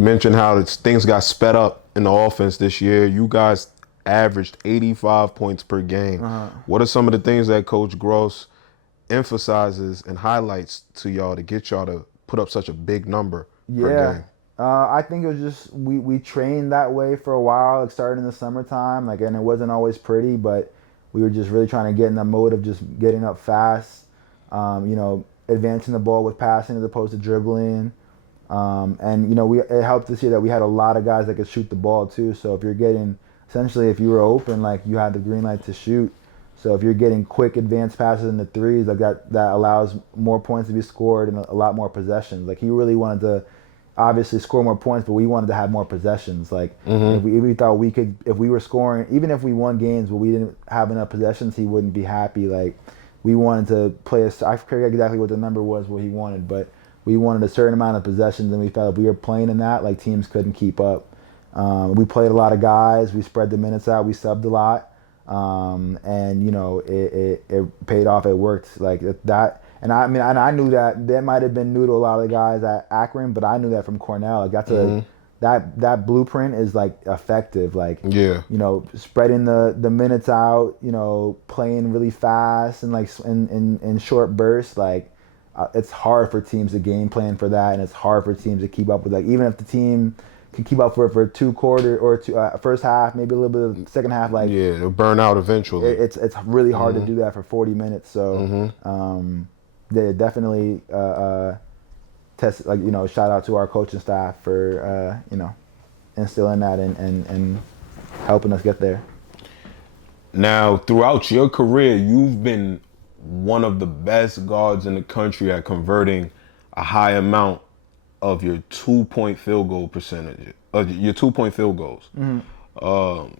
You mentioned how things got sped up in the offense this year. You guys averaged 85 points per game. What are some of the things that Coach Gross emphasizes and highlights to y'all to get y'all to put up such a big number per Yeah. game? I think it was just we trained that way for a while, like starting in the summertime, like, and it wasn't always pretty, but we were just really trying to get in the mode of just getting up fast, advancing the ball with passing as opposed to dribbling. And it helped to see that we had a lot of guys that could shoot the ball too. So if you're getting essentially, if you were open, like you had the green light to shoot. So if you're getting quick advanced passes in the threes, like that allows more points to be scored and a lot more possessions. Like he really wanted to obviously score more points, but we wanted to have more possessions. Like if we thought we could, if we were scoring, even if we won games but we didn't have enough possessions, he wouldn't be happy. Like we wanted to play I forget exactly what the number was, what he wanted, but we wanted a certain amount of possessions, and we felt if we were playing in that, like teams couldn't keep up. We played a lot of guys. We spread the minutes out. We subbed a lot, and it paid off. It worked like that. And I knew that might have been new to a lot of the guys at Akron, but I knew that from Cornell. Like that blueprint is like effective. Like Yeah. spreading the minutes out. Playing really fast and like in short bursts. Like it's hard for teams to game plan for that, and it's hard for teams to keep up with. Like even if the team can keep up for 2 quarters or first half, maybe a little bit of second half. Like Yeah, it'll burn out eventually. it's really hard to do that for 40 minutes. So they definitely test, like shout out to our coaching staff for instilling that and helping us get there. Now, throughout your career, you've been one of the best guards in the country at converting a high amount of your 2-point field goal percentage, your 2-point field goals.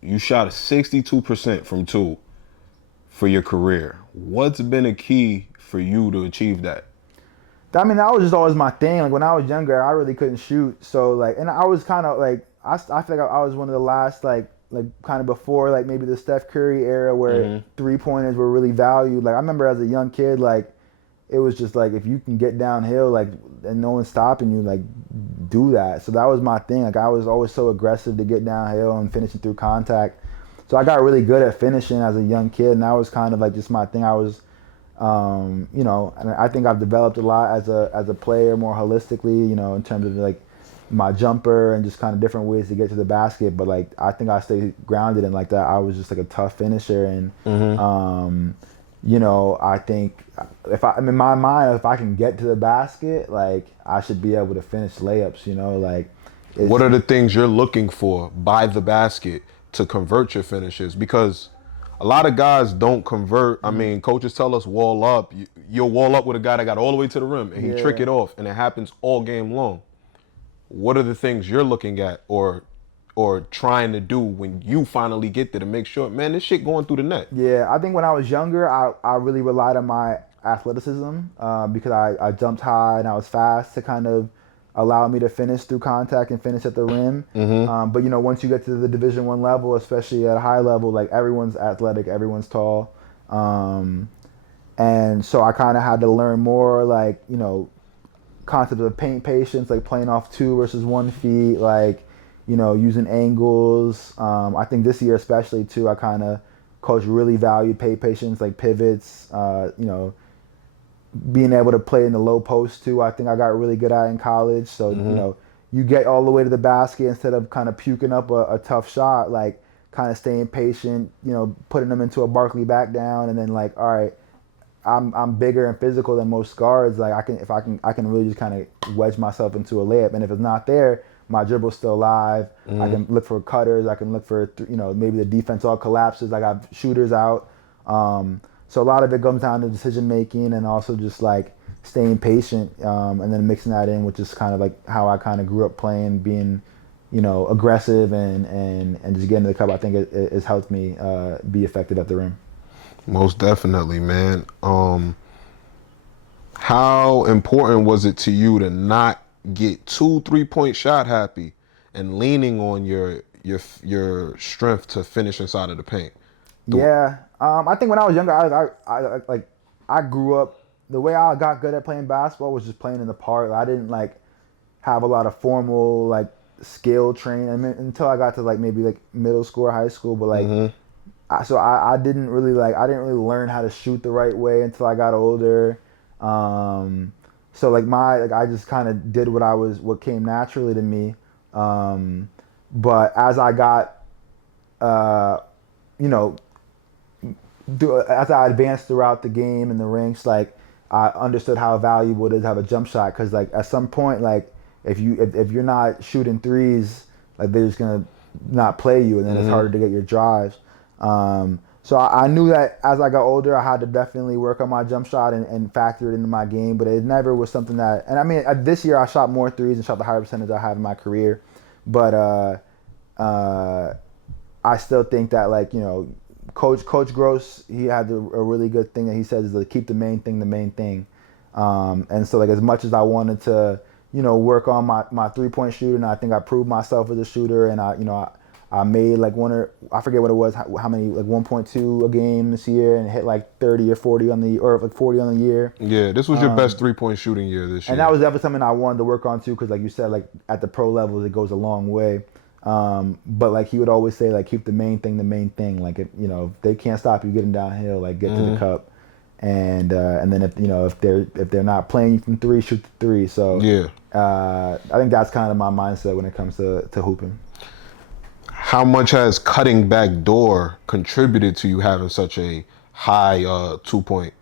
You shot 62% from 2 for your career. What's been a key for you to achieve that? I mean, that was just always my thing. Like when I was younger, I really couldn't shoot. So like, and I was kind of like, I feel like I was one of the last like kind of before like maybe the Steph Curry era where 3-pointers were really valued. Like I remember as a young kid, like it was just like if you can get downhill, like and no one's stopping you, like do that. So that was my thing. Like I was always so aggressive to get downhill and finishing through contact. So I got really good at finishing as a young kid, and that was kind of like just my thing. I was, and I think I've developed a lot as a player more holistically, in terms of like my jumper and just kind of different ways to get to the basket. But like I think I stayed grounded in like that. I was just like a tough finisher, and I think in my mind, if I can get to the basket, like I should be able to finish layups. Like What are the things you're looking for by the basket to convert your finishes? Because a lot of guys don't convert. I mean, coaches tell us wall up. You'll wall up with a guy that got all the way to the rim and he trick it off, and it happens all game long. What are the things you're looking at or trying to do when you finally get there to make sure, man, this shit going through the net? Yeah, I think when I was younger, I really relied on my athleticism because I jumped high and I was fast to kind of allow me to finish through contact and finish at the rim. But once you get to the Division I level, especially at a high level, like everyone's athletic, everyone's tall, and so I kind of had to learn more, like concepts of paint patience, like playing off 2 versus 1 feet, like using angles. I think this year especially too, I kind of coach really valued paint patience, like pivots. Being able to play in the low post too, I think I got really good at in college. So you get all the way to the basket instead of kind of puking up a tough shot, like kind of staying patient, putting them into a Barkley back down, and then like, all right, I'm bigger and physical than most guards. Like I can really just kind of wedge myself into a layup, and if it's not there, my dribble's still alive. I can look for cutters. I can look for maybe the defense all collapses. I got shooters out. So a lot of it comes down to decision making and also just like staying patient, and then mixing that in with just kind of like how I kind of grew up playing, being aggressive and just getting to the cup. I think it has helped me be effective at the rim. Most definitely, man. How important was it to you to not get too 3-point shot happy and leaning on your strength to finish inside of the paint? Yeah, I think when I was younger, I grew up, the way I got good at playing basketball was just playing in the park. I didn't like have a lot of formal like skill trained. I mean, until I got to like maybe like middle school or high school, but like Mm-hmm. I didn't really learn how to shoot the right way until I got older. Um, so like I just kind of did what came naturally to me. Um, but as I got uh, you know as I advanced throughout the game and the ranks, like I understood how valuable it is to have a jump shot because like at some point like if you're not shooting threes, like they're just gonna not play you, and then it's harder to get your drives. So I knew that as I got older, I had to definitely work on my jump shot and factor it into my game. But it never was something that. And I mean, this year I shot more threes and shot the higher percentage I have in my career. But uh, I still think that like Coach Gross, he had a really good thing that he says is to keep the main thing the main thing. And so like as much as I wanted to work on my 3-point shooting, I think I proved myself as a shooter, and I made like I forget what it was, how many, like 1.2 a game this year, and hit like 30 or 40 or like 40 on the year. Yeah, this was your best 3-point shooting year this And year. that was definitely something I wanted to work on too, because like you said, like at the pro levels, it goes a long way. But like he would always say, like keep the main thing the main thing. Like if they can't stop you getting downhill, like get to the cup, and then if they're not playing you from three, shoot the three. So Yeah. I think that's kind of my mindset when it comes to hooping. How much has cutting back door contributed to you having such a high 2-point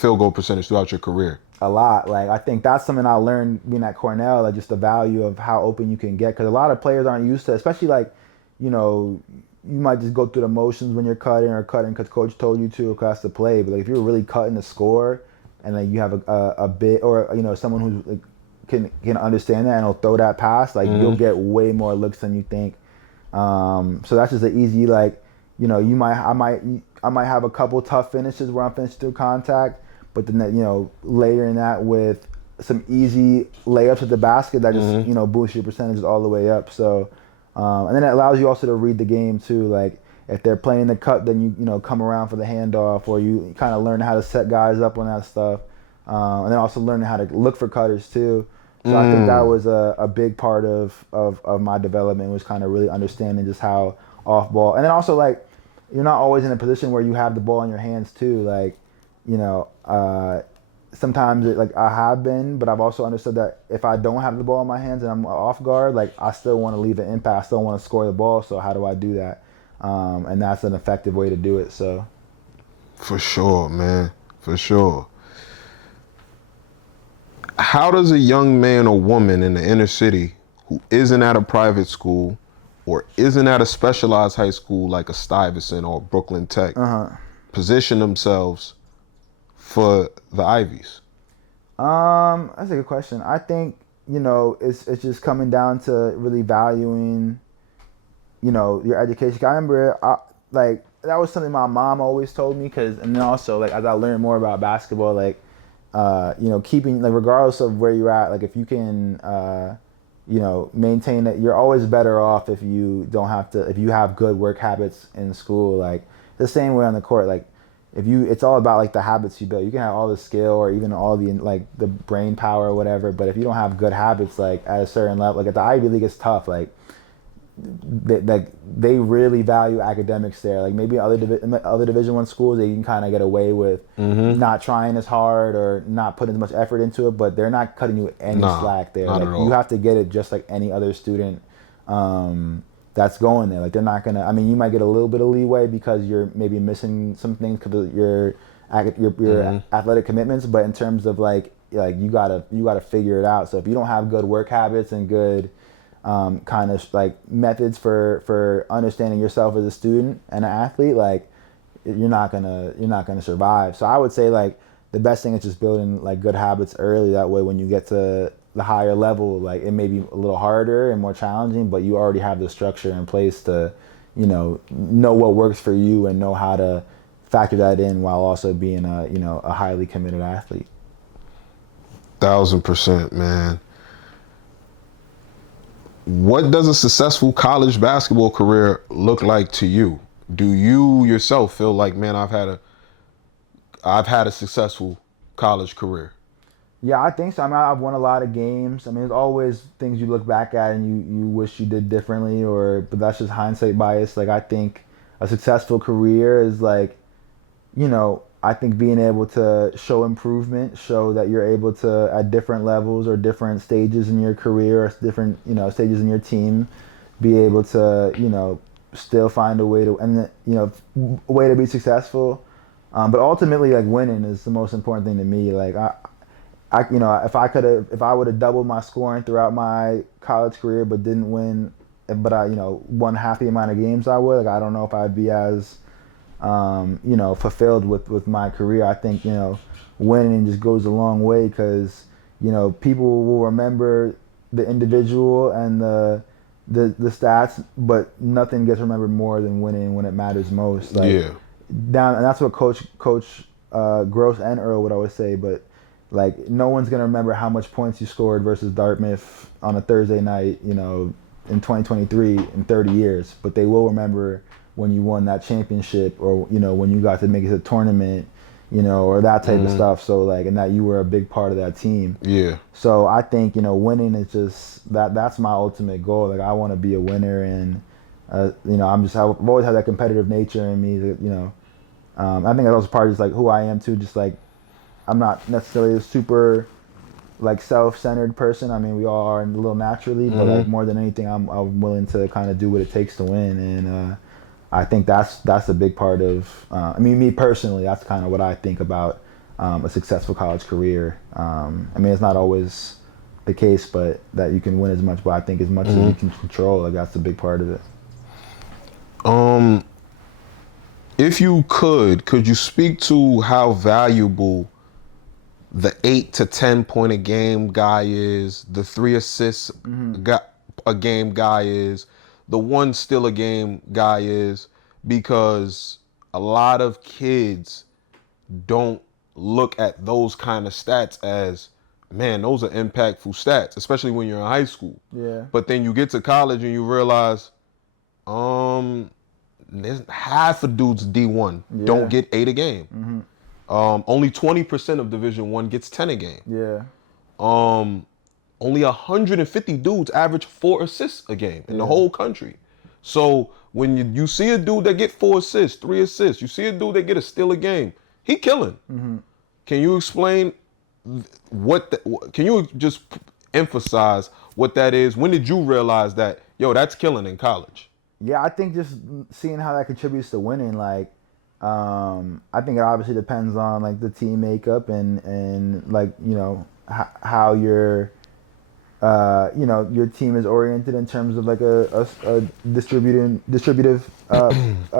field goal percentage throughout your career? A lot. Like I think that's something I learned being at Cornell, like just the value of how open you can get, because a lot of players aren't used to, especially like you might just go through the motions when you're cutting because coach told you to across the play. But like if you're really cutting the score and like you have a bit, or someone who's like can understand that and will throw that pass, like you'll get way more looks than you think. So that's just an easy, like I might have a couple tough finishes where I'm finishing through contact, but then layering that with some easy layups at the basket that just boosts your percentages all the way up. So and then it allows you also to read the game too. Like if they're playing the cut, then you come around for the handoff, or you kind of learn how to set guys up on that stuff, and then also learning how to look for cutters too. So I think that was a big part of my development, was kind of really understanding just how off ball, and then also like you're not always in a position where you have the ball in your hands too. Like sometimes like I have been, but I've also understood that if I don't have the ball in my hands and I'm off guard, like I still want to leave an impact. I still want to score the ball. So how do I do that? And that's an effective way to do it. So For sure, man. For sure. How does a young man or woman in the inner city who isn't at a private school or isn't at a specialized high school like a Stuyvesant or Brooklyn Tech position themselves for the Ivies? that's a good question. I think it's just coming down to really valuing your education. I remember like that was something my mom always told me, and then also like as I learned more about basketball, like keeping, like regardless of where you're at, like if you can maintain it, you're always better off if you have good work habits in school. Like the same way on the court, like it's all about like the habits you build. You can have all the skill or even all the like the brain power or whatever, but if you don't have good habits, like at a certain level, like at the Ivy League, it's tough. Like they really value academics there. Like maybe other Division I schools, they can kind of get away with not trying as hard or not putting as much effort into it, but they're not cutting you any slack there. Not Like at all. you have to get it just like any other student that's going there. Like they're not gonna. I mean, you might get a little bit of leeway because you're maybe missing some things because of your athletic commitments, but in terms of like you gotta figure it out. So if you don't have good work habits and good kind of like methods for understanding yourself as a student and an athlete, like you're not gonna survive. So I would say like the best thing is just building like good habits early. That way when you get to the higher level, like it may be a little harder and more challenging, but you already have the structure in place to know what works for you and know how to factor that in while also being a highly committed athlete. 1000%, man. What does a successful college basketball career look like to you? Do you yourself feel like, man, I've had a successful college career? Yeah, I think so. I mean, I've won a lot of games. I mean, there's always things you look back at and you wish you did differently, or but that's just hindsight bias. Like I think a successful career is like, I think being able to show improvement, show that you're able to at different levels or different stages in your career or different, stages in your team, be able to, still find a way to, and a way to be successful. But ultimately, like winning is the most important thing to me. Like if I would have doubled my scoring throughout my college career, but didn't win, but I, won half the amount of games I would. Like I don't know if I'd be as, fulfilled with my career. I think winning just goes a long way because people will remember the individual and the stats, but nothing gets remembered more than winning when it matters most. Like Yeah. and that's what Coach Gross and Earl would always say. But like, no one's gonna remember how much points you scored versus Dartmouth on a Thursday night, in 2023 in 30 years. But they will remember when you won that championship, or when you got to make it to the tournament, or that type of stuff. So like, and that you were a big part of that team. Yeah. So I think winning is just that's my ultimate goal. Like I want to be a winner, and I've always had that competitive nature in me. That I think that's also part of just like who I am too. Just like I'm not necessarily a super like self-centered person. I mean, we all are a little naturally, but like more than anything, I'm willing to kind of do what it takes to win, and I think that's a big part of. I mean, me personally, that's kind of what I think about a successful college career. I mean, it's not always the case, but that you can win as much, but I think as much as you can control, like that's a big part of it. Um, if you could you speak to how valuable the 8 to 10 point a game guy is, the 3 assists a game guy is, the one steal a game guy is, because a lot of kids don't look at those kind of stats as, man, those are impactful stats, especially when you're in high school. Yeah. But then you get to college and you realize, there's half of dudes D1 don't Yeah. get 8 a game. Only 20% of Division One gets 10 a game. Yeah. Only 150 dudes average 4 assists a game in the whole country. So when you see a dude that get 4 assists, 3 assists, you see a dude that get a steal a game, he killing. Can you explain can you just emphasize what that is? When did you realize that, yo, that's killing in college? Yeah, I think just seeing how that contributes to winning, like, I think it obviously depends on like the team makeup and like how your team is oriented in terms of like a distributive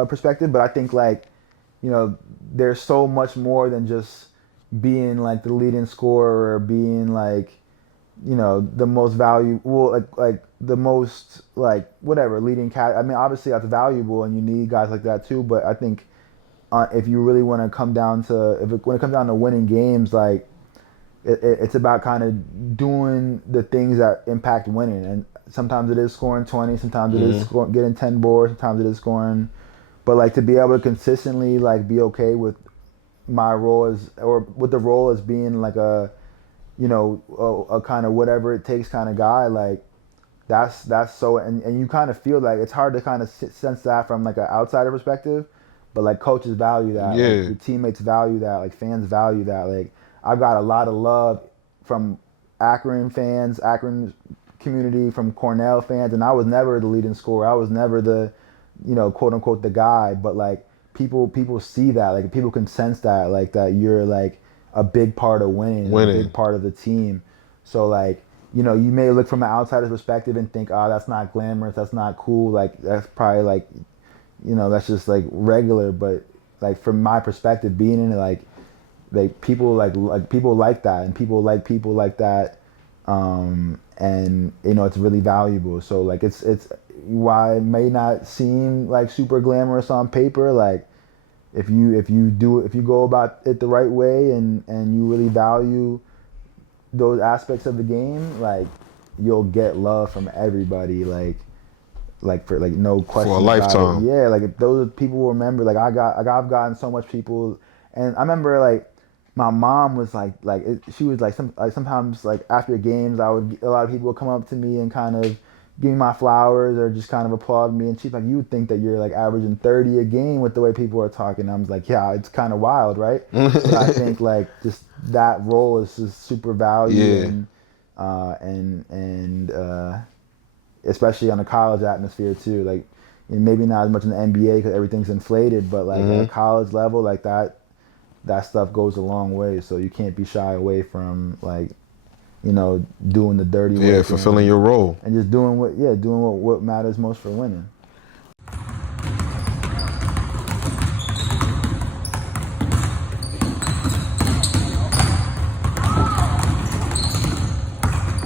perspective. But I think like there's so much more than just being like the leading scorer or being like the most valuable, like the most like whatever leading cat. I mean, obviously that's valuable, and you need guys like that too. But I think if you really want to come down to when it comes down to winning games, like it's about kind of doing the things that impact winning. And sometimes it is scoring 20, sometimes it is getting 10 boards, sometimes it is scoring. But like to be able to consistently like be okay with my role as, or with the role as being like a kind of whatever it takes kind of guy, like that's so, and you kind of feel like it's hard to kind of sense that from like an outsider perspective, but like coaches value that, Yeah. like your teammates value that, like fans value that. Like I've got a lot of love from Akron fans, Akron community, from Cornell fans, and I was never the leading scorer. I was never the quote unquote the guy, but like people see that, like people can sense that, like that you're like a big part of winning. A big part of the team. So like, you may look from an outsider's perspective and think, oh, that's not glamorous, that's not cool, like that's probably like, that's just like regular. But like from my perspective, being in it, like people like people like that, and people like that, and it's really valuable. So like it's why it may not seem like super glamorous on paper, like if you go about it the right way and you really value those aspects of the game, like you'll get love from everybody, like for like no question For a about lifetime. it. Yeah, like if those people will remember, like I've gotten so much people, and I remember like my mom was she was like sometimes like after games a lot of people would come up to me and kind of give me my flowers or just kind of applaud me, and she's like, you would think that you're like averaging 30 a game with the way people are talking. I was like, yeah, it's kind of wild, right? But I think like just that role is just super valued, Yeah. and especially on a college atmosphere too, like, and maybe not as much in the NBA because everything's inflated, but like at a college level, like that stuff goes a long way. So you can't be shy away from like, doing the dirty work Yeah, fulfilling your role. and just doing what matters most for winning.